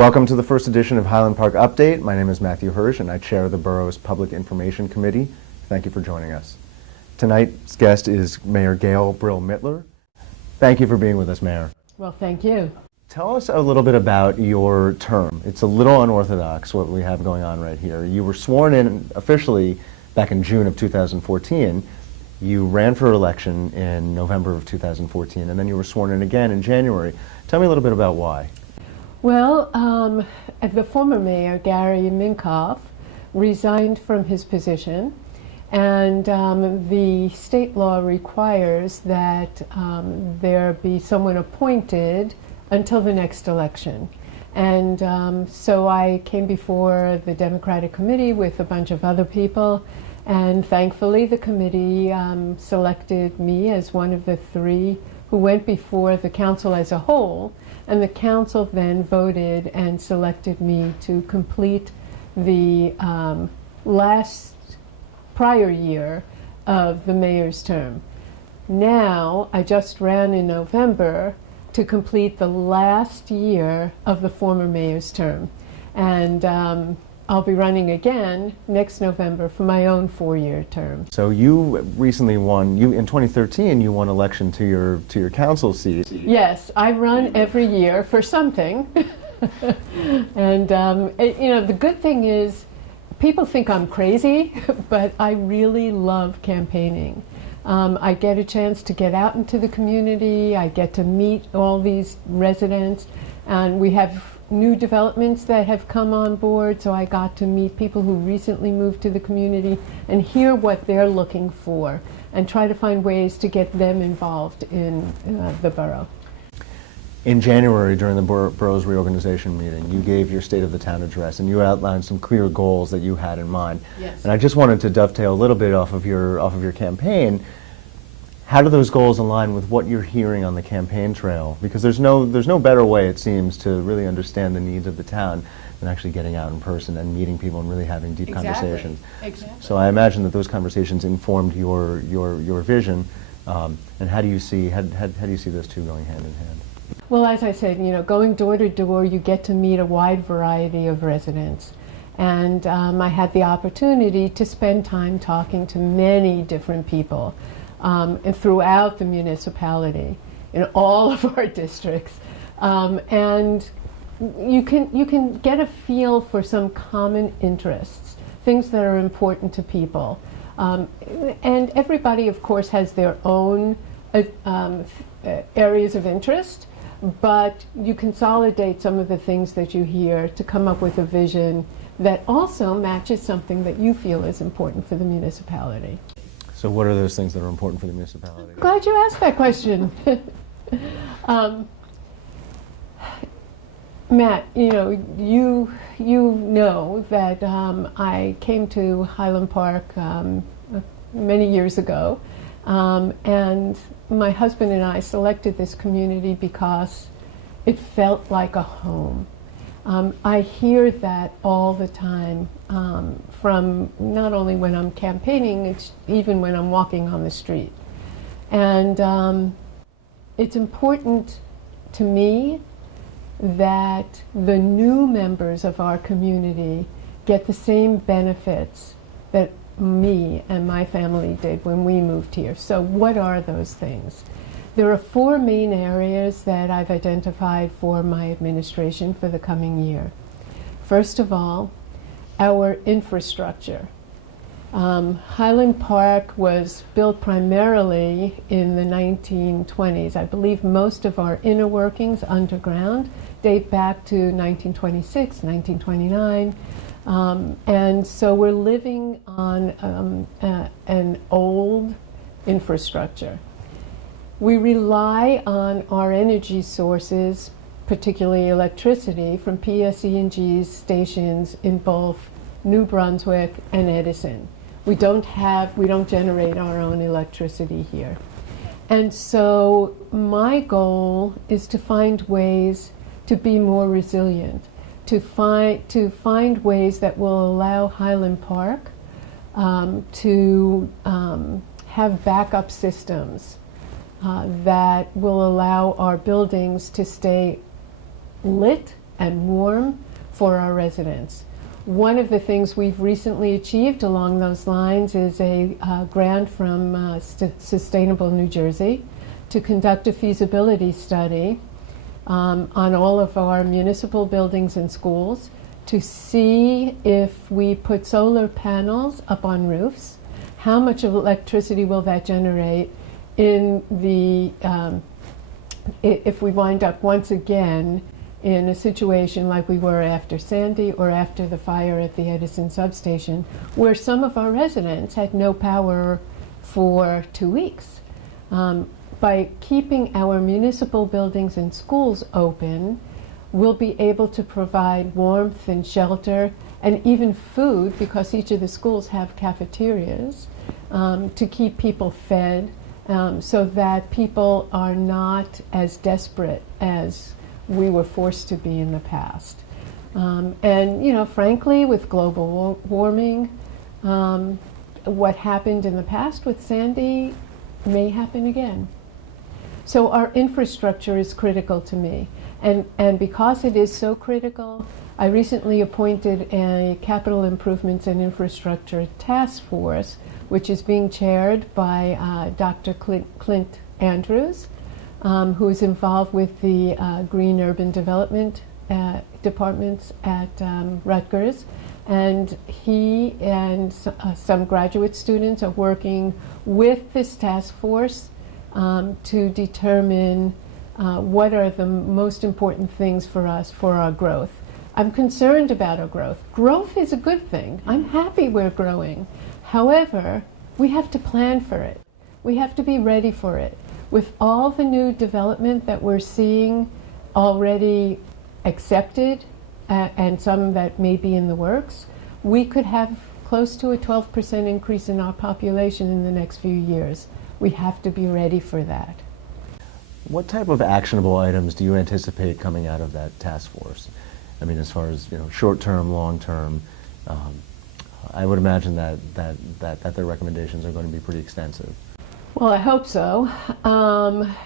Welcome to the first edition of Highland Park Update. My name is Matthew Hirsch and I chair the borough's Public Information Committee. Thank you for joining us. Tonight's guest is Mayor Gail Brill-Mittler. Thank you for being with us, Mayor. Well, thank you. Tell us a little bit about your term. It's a little unorthodox what we have going on right here. You were sworn in officially back in June of 2014. You ran for election in November of 2014, and then you were sworn in again in January. Tell me a little bit about why. Well, the former mayor, Gary Minkoff, resigned from his position, and the state law requires that there be someone appointed until the next election. And so I came before the Democratic Committee with a bunch of other people, and thankfully the committee selected me as one of the three who went before the council as a whole, and the council then voted and selected me to complete the prior year of the mayor's term. Now, I just ran in November to complete the last year of the former mayor's term. And I'll be running again next November for my own 4-year term. So you recently won, in 2013, you won election to your council seat. Yes, I run every year for something. And the good thing is, people think I'm crazy, but I really love campaigning. I get a chance to get out into the community, I get to meet all these residents, and we have new developments that have come on board, so I got to meet people who recently moved to the community and hear what they're looking for and try to find ways to get them involved in the borough. In January, during the borough's reorganization meeting, you gave your State of the Town address and you outlined some clear goals that you had in mind. Yes. And I just wanted to dovetail a little bit off of your campaign. How do those goals align with what you're hearing on the campaign trail? Because there's no better way, it seems, to really understand the needs of the town than actually getting out in person and meeting people and really having deep conversations. Exactly. So I imagine that those conversations informed your vision. And how do you see those two going hand in hand? Well, as I said, going door to door, you get to meet a wide variety of residents. And I had the opportunity to spend time talking to many different people. And throughout the municipality, in all of our districts, and you can get a feel for some common interests, things that are important to people, and everybody, of course, has their own areas of interest, but you consolidate some of the things that you hear to come up with a vision that also matches something that you feel is important for the municipality. So what are those things that are important for the municipality? Glad you asked that question. Matt, you know that I came to Highland Park many years ago, and my husband and I selected this community because it felt like a home. I hear that all the time from not only when I'm campaigning, it's even when I'm walking on the street. And it's important to me that the new members of our community get the same benefits that me and my family did when we moved here. So what are those things? There are 4 main areas that I've identified for my administration for the coming year. First of all, our infrastructure. Highland Park was built primarily in the 1920s. I believe most of our inner workings underground date back to 1926, 1929. And so we're living on an old infrastructure. We rely on our energy sources, particularly electricity, from PSE&G's stations in both New Brunswick and Edison. We don't generate our own electricity here. And so my goal is to find ways to be more resilient, to find ways that will allow Highland Park to have backup systems that will allow our buildings to stay lit and warm for our residents. One of the things we've recently achieved along those lines is a grant from Sustainable New Jersey to conduct a feasibility study on all of our municipal buildings and schools to see if we put solar panels up on roofs, how much of electricity will that generate in the, if we wind up once again in a situation like we were after Sandy or after the fire at the Edison substation, where some of our residents had no power for 2 weeks. By keeping our municipal buildings and schools open, we'll be able to provide warmth and shelter and even food, because each of the schools have cafeterias, to keep people fed, so that people are not as desperate as we were forced to be in the past. And, you know, frankly, with global warming, what happened in the past with Sandy may happen again. So our infrastructure is critical to me. And because it is so critical, I recently appointed a Capital Improvements and Infrastructure Task Force, which is being chaired by Dr. Clint Andrews, who is involved with the Green Urban Development departments at Rutgers. And he and some graduate students are working with this task force to determine what are the most important things for us for our growth. I'm concerned about our growth. Growth is a good thing. I'm happy we're growing. However, we have to plan for it. We have to be ready for it. With all the new development that we're seeing already accepted, and some that may be in the works, we could have close to a 12% increase in our population in the next few years. We have to be ready for that. What type of actionable items do you anticipate coming out of that task force? I mean, as far as, you know, short-term, long-term, I would imagine that their recommendations are going to be pretty extensive. Well, I hope so.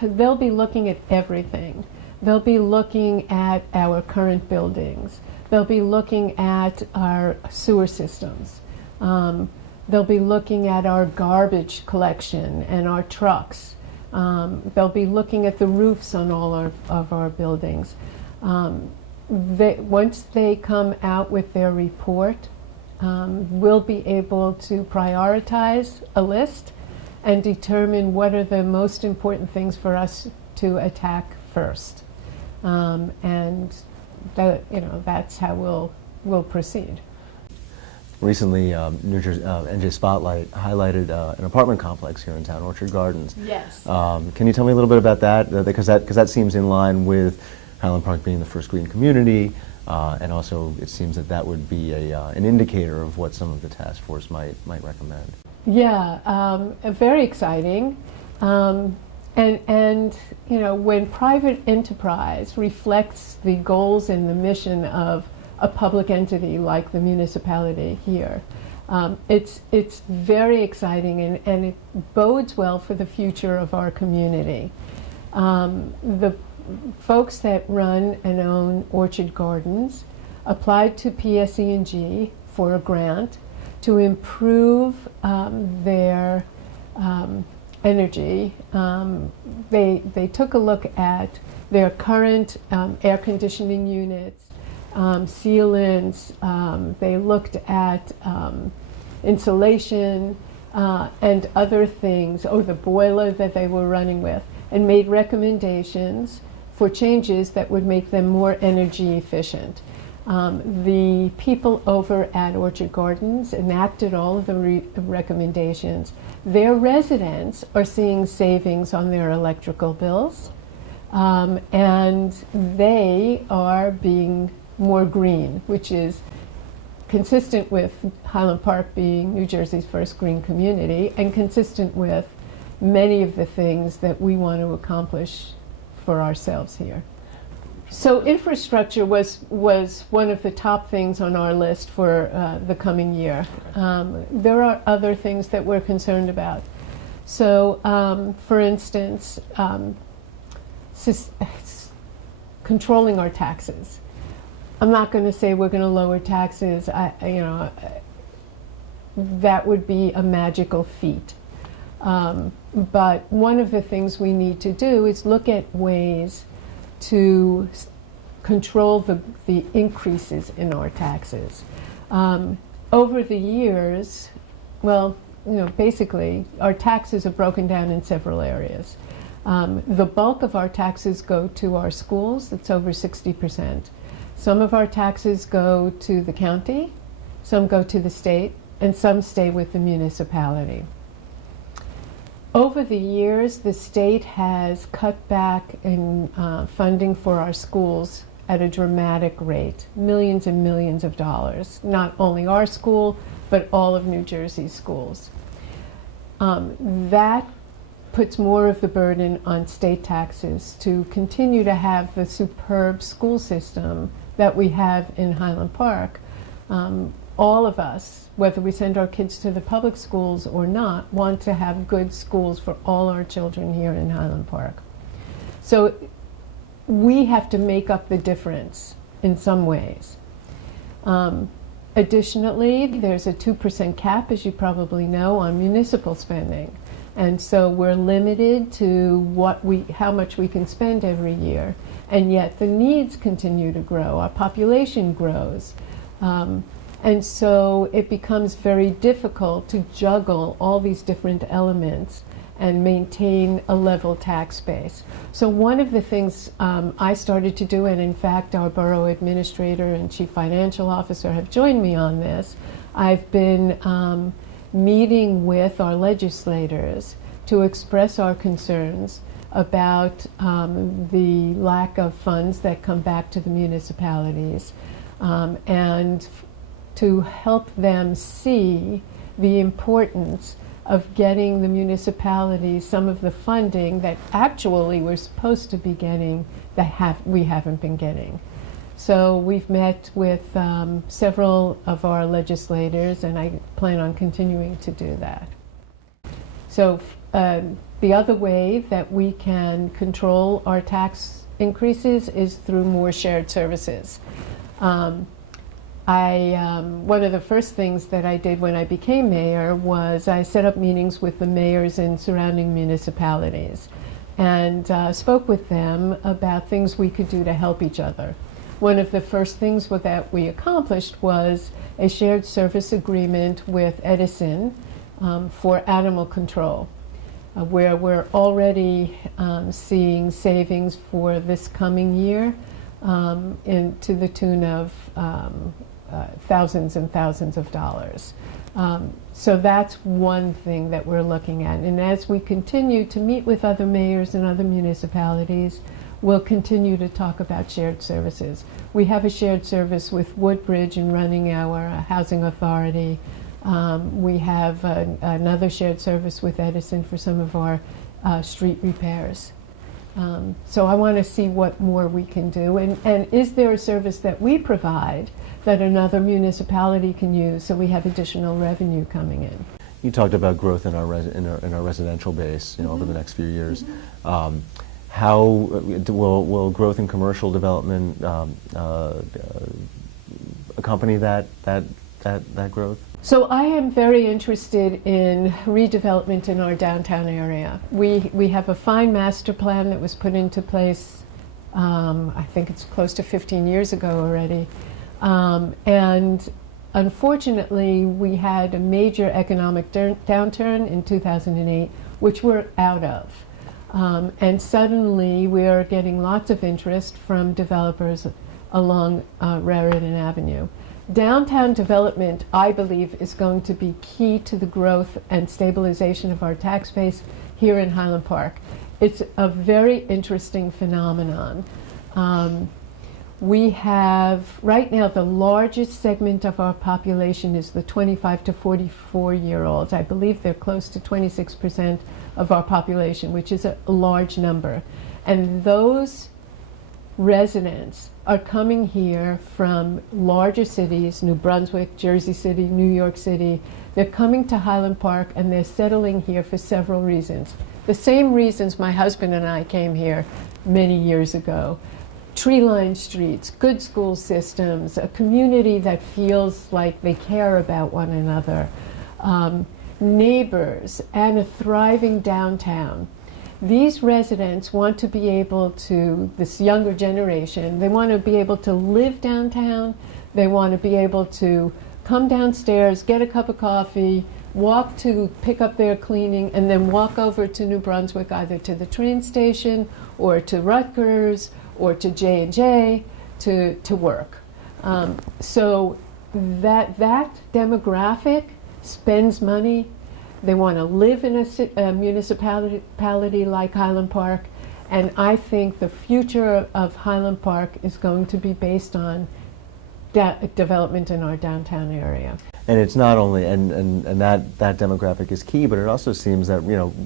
They'll be looking at everything. They'll be looking at our current buildings. They'll be looking at our sewer systems. They'll be looking at our garbage collection and our trucks. They'll be looking at the roofs on all of our buildings. Once they come out with their report, we'll be able to prioritize a list and determine what are the most important things for us to attack first. And that's how we'll proceed. Recently, NJ Spotlight highlighted an apartment complex here in town, Orchard Gardens. Yes. Can you tell me a little bit about that? Because that seems in line with Highland Park being the first green community, and also it seems that would be an indicator of what some of the task force might recommend. Yeah, very exciting. And you know, when private enterprise reflects the goals and the mission of a public entity like the municipality here, it's very exciting, and it bodes well for the future of our community. The folks that run and own Orchard Gardens applied to PSE&G for a grant to improve their energy. They took a look at their current air conditioning units, sealants. They looked at insulation and other things, or the boiler that they were running with, and made recommendations for changes that would make them more energy efficient. The people over at Orchard Gardens enacted all of the recommendations. Their residents are seeing savings on their electrical bills, and they are being more green, which is consistent with Highland Park being New Jersey's first green community, and consistent with many of the things that we want to accomplish for ourselves here. So infrastructure was one of the top things on our list for the coming year. There are other things that we're concerned about. So, for instance, controlling our taxes. I'm not going to say we're going to lower taxes. That would be a magical feat. But one of the things we need to do is look at ways to control the increases in our taxes. Over the years, well, basically, our taxes are broken down in several areas. The bulk of our taxes go to our schools. It's over 60%. Some of our taxes go to the county, some go to the state, and some stay with the municipality. Over the years, the state has cut back in funding for our schools at a dramatic rate, millions and millions of dollars. Not only our school, but all of New Jersey's schools. That puts more of the burden on state taxes to continue to have the superb school system that we have in Highland Park. All of us, whether we send our kids to the public schools or not, want to have good schools for all our children here in Highland Park. So we have to make up the difference in some ways. Additionally, there's a 2% cap, as you probably know, on municipal spending. And so we're limited to how much we can spend every year. And yet the needs continue to grow. Our population grows. And so it becomes very difficult to juggle all these different elements and maintain a level tax base. So one of the things I started to do, and in fact our borough administrator and chief financial officer have joined me on this, I've been meeting with our legislators to express our concerns about the lack of funds that come back to the municipalities, and to help them see the importance of getting the municipalities some of the funding that actually we're supposed to be getting that we haven't been getting. So we've met with several of our legislators, and I plan on continuing to do that. So the other way that we can control our tax increases is through more shared services. One of the first things that I did when I became mayor was I set up meetings with the mayors in surrounding municipalities and spoke with them about things we could do to help each other. One of the first things that we accomplished was a shared service agreement with Edison for animal control, where we're already seeing savings for this coming year to the tune of thousands and thousands of dollars. So that's one thing that we're looking at. And as we continue to meet with other mayors and other municipalities, we'll continue to talk about shared services. We have a shared service with Woodbridge in running our housing authority. We have another shared service with Edison for some of our street repairs. So I want to see what more we can do. And is there a service that we provide that another municipality can use so we have additional revenue coming in? You talked about growth in our residential base, over the next few years. How will growth in commercial development accompany that growth? So I am very interested in redevelopment in our downtown area. We have a fine master plan that was put into place, I think it's close to 15 years ago already. And unfortunately, we had a major economic downturn in 2008, which we're out of. And suddenly we are getting lots of interest from developers along Raritan Avenue. Downtown development, I believe, is going to be key to the growth and stabilization of our tax base here in Highland Park. It's a very interesting phenomenon. We have, right now, the largest segment of our population is the 25 to 44-year-olds. I believe they're close to 26% of our population, which is a large number. And those residents are coming here from larger cities, New Brunswick, Jersey City, New York City. They're coming to Highland Park and they're settling here for several reasons. The same reasons my husband and I came here many years ago. tree-lined streets, good school systems, a community that feels like they care about one another, neighbors, and a thriving downtown. These residents want to be able to, this younger generation, they want to be able to live downtown, they want to be able to come downstairs, get a cup of coffee, walk to pick up their cleaning, and then walk over to New Brunswick, either to the train station or to Rutgers or to J&J to work. So that demographic spends money. They want to live in a municipality like Highland Park, and I think the future of Highland Park is going to be based on development in our downtown area. And it's not only, and that demographic is key, but it also seems that,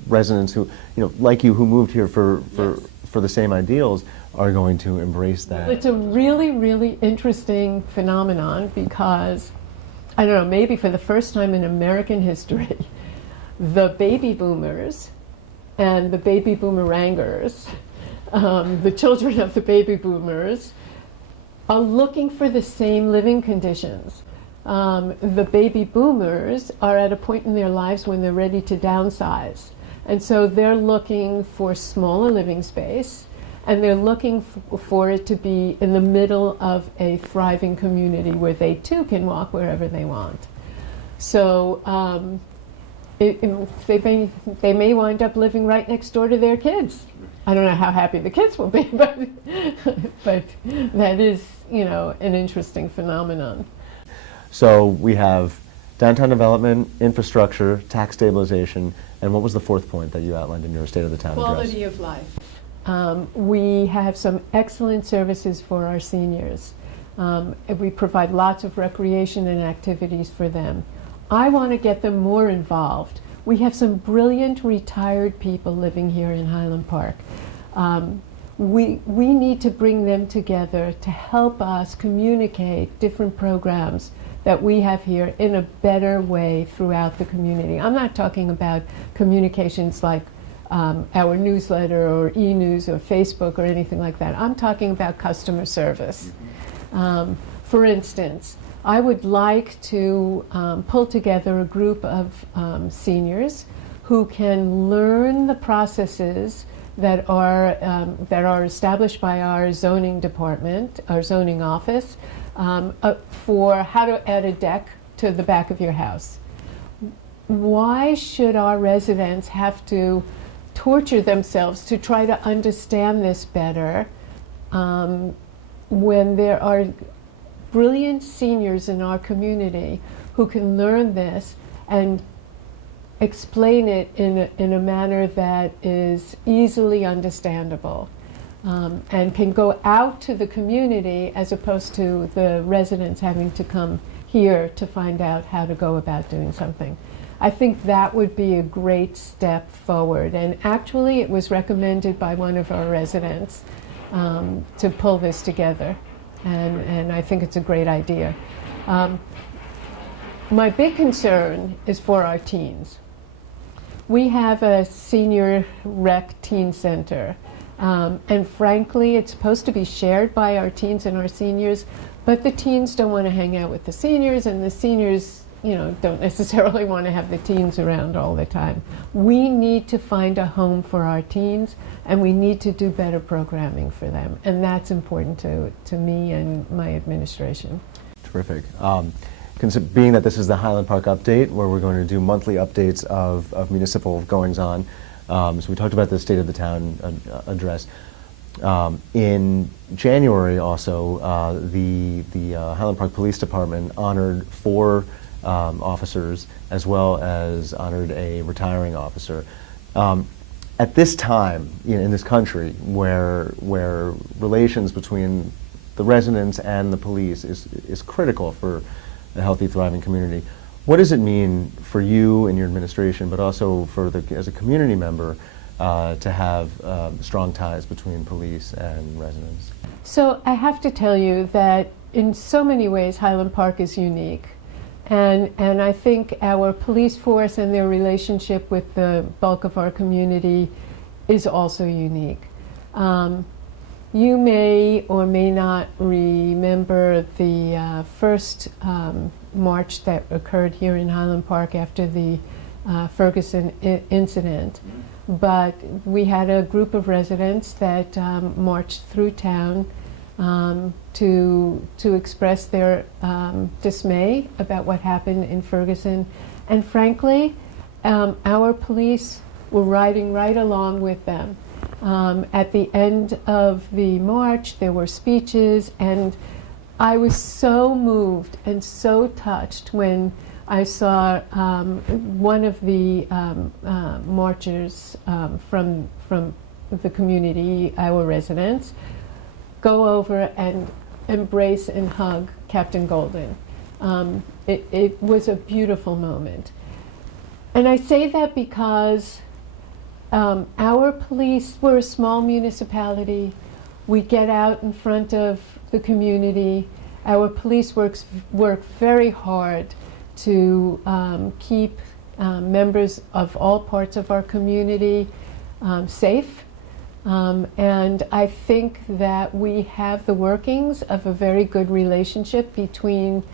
residents who, like you, who moved here for the same ideals are going to embrace that. It's a really, really interesting phenomenon because, I don't know, maybe for the first time in American history, the baby boomers and the baby boomerangers, the children of the baby boomers, are looking for the same living conditions. The baby boomers are at a point in their lives when they're ready to downsize. And so they're looking for smaller living space, and they're looking for it to be in the middle of a thriving community where they too can walk wherever they want. So they may wind up living right next door to their kids. I don't know how happy the kids will be, but that is, an interesting phenomenon. So we have downtown development, infrastructure, tax stabilization, and what was the fourth point that you outlined in your State of the Town address? Quality of life. We have some excellent services for our seniors. We provide lots of recreation and activities for them. I want to get them more involved. We have some brilliant retired people living here in Highland Park. We need to bring them together to help us communicate different programs that we have here in a better way throughout the community. I'm not talking about communications like our newsletter or e-news or Facebook or anything like that. I'm talking about customer service. For instance, I would like to pull together a group of seniors who can learn the processes that are established by our zoning department, our zoning office, for how to add a deck to the back of your house. Why should our residents have to torture themselves to try to understand this better when there are brilliant seniors in our community who can learn this and explain it in a manner that is easily understandable and can go out to the community as opposed to the residents having to come here to find out how to go about doing something. I think that would be a great step forward, and actually it was recommended by one of our residents to pull this together, and I think it's a great idea. My big concern is for our teens. We have a senior rec teen center, and frankly, it's supposed to be shared by our teens and our seniors, but the teens don't want to hang out with the seniors, and the seniors, don't necessarily want to have the teens around all the time. We need to find a home for our teens, and we need to do better programming for them, and that's important to me and my administration. Terrific. Being that this is the Highland Park Update, where we're going to do monthly updates of municipal goings-on, so we talked about the State of the Town address. In January also, the Highland Park Police Department honored 4 officers as well as honored a retiring officer. At this time in this country where relations between the residents and the police is critical for a healthy, thriving community, what does it mean for you and your administration, but also for as a community member, to have strong ties between police and residents? So I have to tell you that in so many ways Highland Park is unique, and I think our police force and their relationship with the bulk of our community is also unique. You may or may not remember the first march that occurred here in Highland Park after the Ferguson incident. But we had a group of residents that marched through town to express their dismay about what happened in Ferguson. And frankly, our police were riding right along with them. At the end of the march, there were speeches, and I was so moved and so touched when I saw one of the marchers from the community, our residents, go over and embrace and hug Captain Golden. It was a beautiful moment. And I say that because our police, we're a small municipality. We get out in front of the community. Our police work very hard to keep members of all parts of our community safe. And I think that we have the workings of a very good relationship between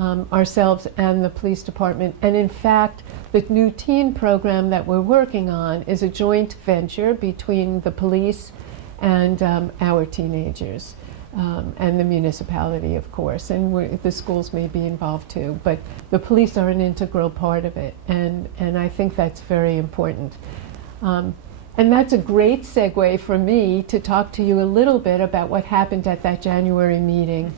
ourselves and the police department. And in fact, the new teen program that we're working on is a joint venture between the police and our teenagers. And the municipality, of course, and the schools may be involved too, but the police are an integral part of it, and I think that's very important. And that's a great segue for me to talk to you a little bit about what happened at that January meeting.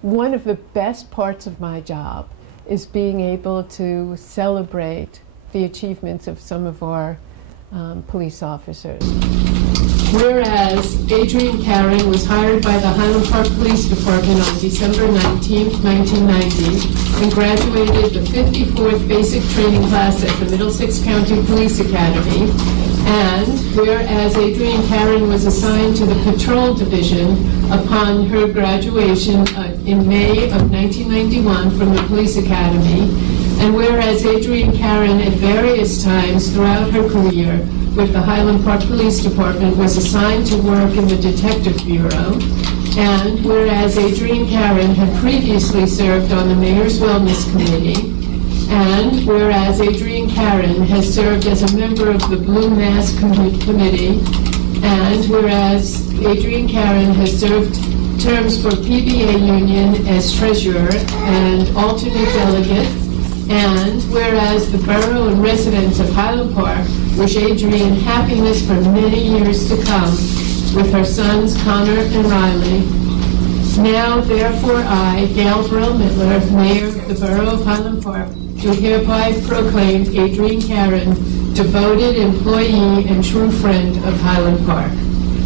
One of the best parts of my job is being able to celebrate the achievements of some of our police officers. Whereas Adrian Karen was hired by the Highland Park Police Department on December 19, 1990, and graduated the 54th Basic Training Class at the Middlesex County Police Academy. And whereas Adrian Karen was assigned to the Patrol Division upon her graduation in May of 1991 from the Police Academy, and whereas Adrian Karen at various times throughout her career with the Highland Park Police Department was assigned to work in the Detective Bureau, and whereas Adrian Karen had previously served on the Mayor's Wellness Committee, and whereas Adrian Karen has served as a member of the Blue Mask Committee, and whereas Adrian Karen has served terms for PBA Union as treasurer and alternate delegate, and whereas the borough and residents of Highland Park wish Adrian happiness for many years to come with her sons Connor and Riley, now therefore I, Gail Brill-Mittler, Mayor of the Borough of Highland Park, do hereby proclaim Adrian Karen devoted employee and true friend of Highland Park.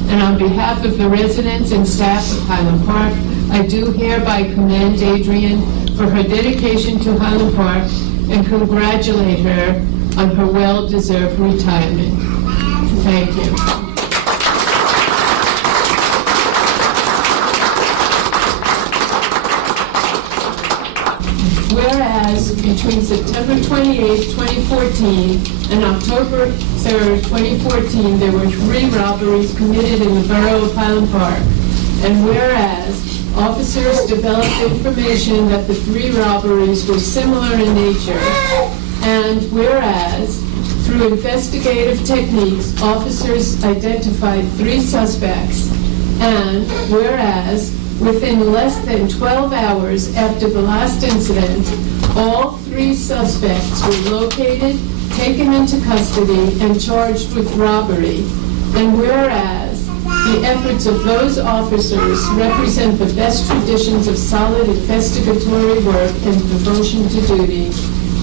And on behalf of the residents and staff of Highland Park, I do hereby commend Adrian for her dedication to Highland Park and congratulate her on her well-deserved retirement. Thank you. Whereas between September 28, 2014 and October 3, 2014, there were 3 robberies committed in the borough of Highland Park. And whereas officers developed information that the 3 robberies were similar in nature, and whereas through investigative techniques, officers identified 3 suspects, and whereas within less than 12 hours after the last incident, all 3 suspects were located, taken into custody, and charged with robbery, and whereas the efforts of those officers represent the best traditions of solid investigatory work and devotion to duty.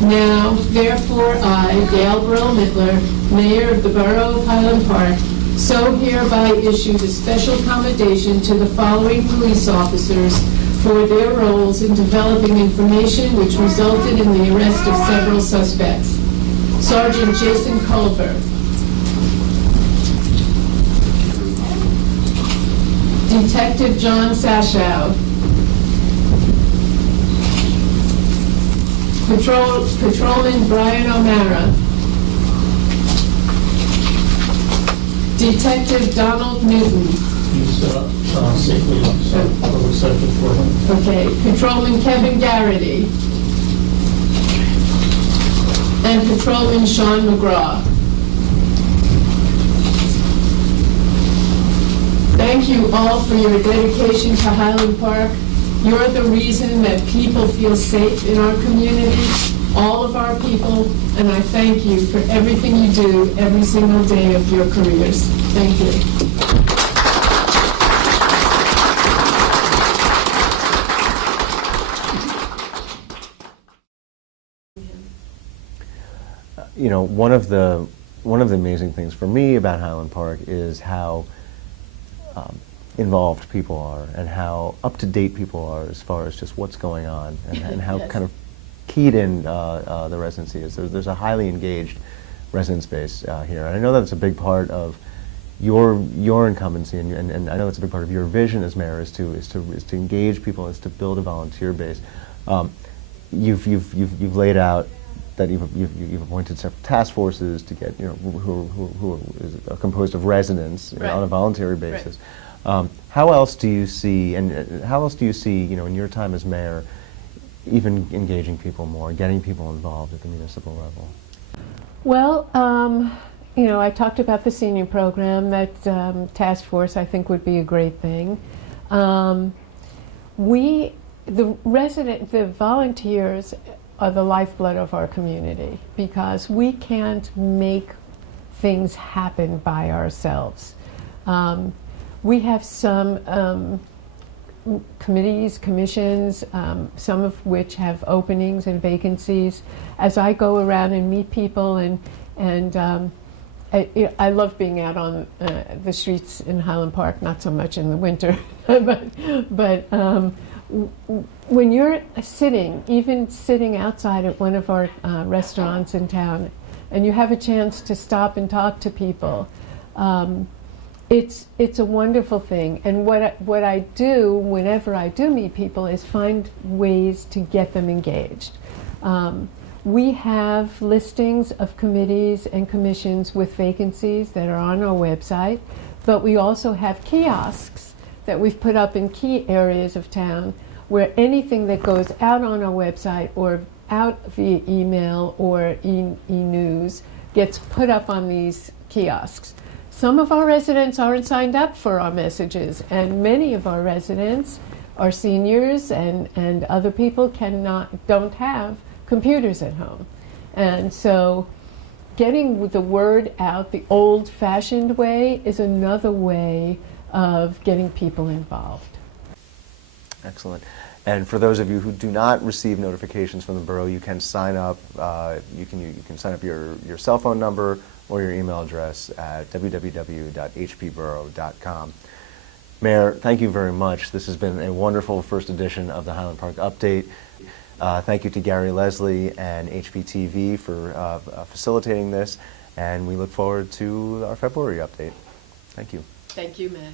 Now, therefore, I, Gail Brill-Mittler, Mayor of the Borough of Highland Park, so hereby issue the special commendation to the following police officers for their roles in developing information which resulted in the arrest of several suspects. Sergeant Jason Culver, Detective John Sashow, Patrolman Brian O'Mara, Detective Donald Newton. He's sick leave, so I'll accept it for him. Okay. Patrolman Kevin Garrity. And Patrolman Sean McGraw. Thank you all for your dedication to Highland Park. You're the reason that people feel safe in our community, all of our people, and I thank you for everything you do every single day of your careers. Thank you. You know, one of the amazing things for me about Highland Park is how involved people are and how up-to-date people are as far as just what's going on and how Yes. kind of keyed in the residency is. There's a highly engaged residence base here, and I know that's a big part of your incumbency, and I know that's a big part of your vision as mayor is to engage people, is to build a volunteer base. You've laid out that you've appointed several task forces to get, you know, who are composed of residents, you know, Right. on a voluntary basis. How else do you see, you know, in your time as mayor, even engaging people more, getting people involved at the municipal level? Well, you know, I talked about the senior program. That task force, I think, would be a great thing. The volunteers are the lifeblood of our community because we can't make things happen by ourselves. We have some committees, commissions, some of which have openings and vacancies. As I go around and meet people, and I love being out on the streets in Highland Park, not so much in the winter, but when you're even sitting outside at one of our restaurants in town, and you have a chance to stop and talk to people, it's a wonderful thing. And what I do whenever I do meet people is find ways to get them engaged. We have listings of committees and commissions with vacancies that are on our website, but we also have kiosks that we've put up in key areas of town where anything that goes out on our website or out via email or e-news gets put up on these kiosks. Some of our residents aren't signed up for our messages, and many of our residents are seniors and other people don't have computers at home. And so getting the word out the old-fashioned way is another way of getting people involved. Excellent. And for those of you who do not receive notifications from the borough, you can sign up. You can sign up your cell phone number or your email address at www.hpborough.com. Mayor, thank you very much. This has been a wonderful first edition of the Highland Park Update. Thank you to Gary Leslie and HPTV for facilitating this, and we look forward to our February update. Thank you. Thank you, Matt.